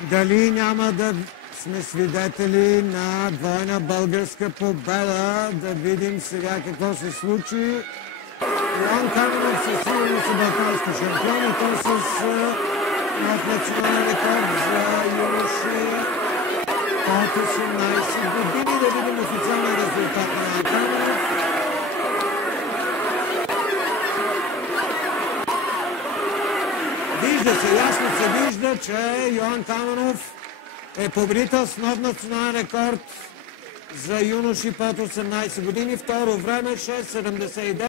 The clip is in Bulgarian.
Дали няма да сме свидетели на двойна българска победа? Да видим сега какво се случи. Йоан Каменов със сигурност е балкански шампион и то с нов национален рекорд за юноши от 18 години. Да видим официален резултат на Йоан Каменов. Вижда се, ясно се вижда, че Йоан Каменов е победител с нов национален рекорд за юноши под 18 години. Второ време 6,79.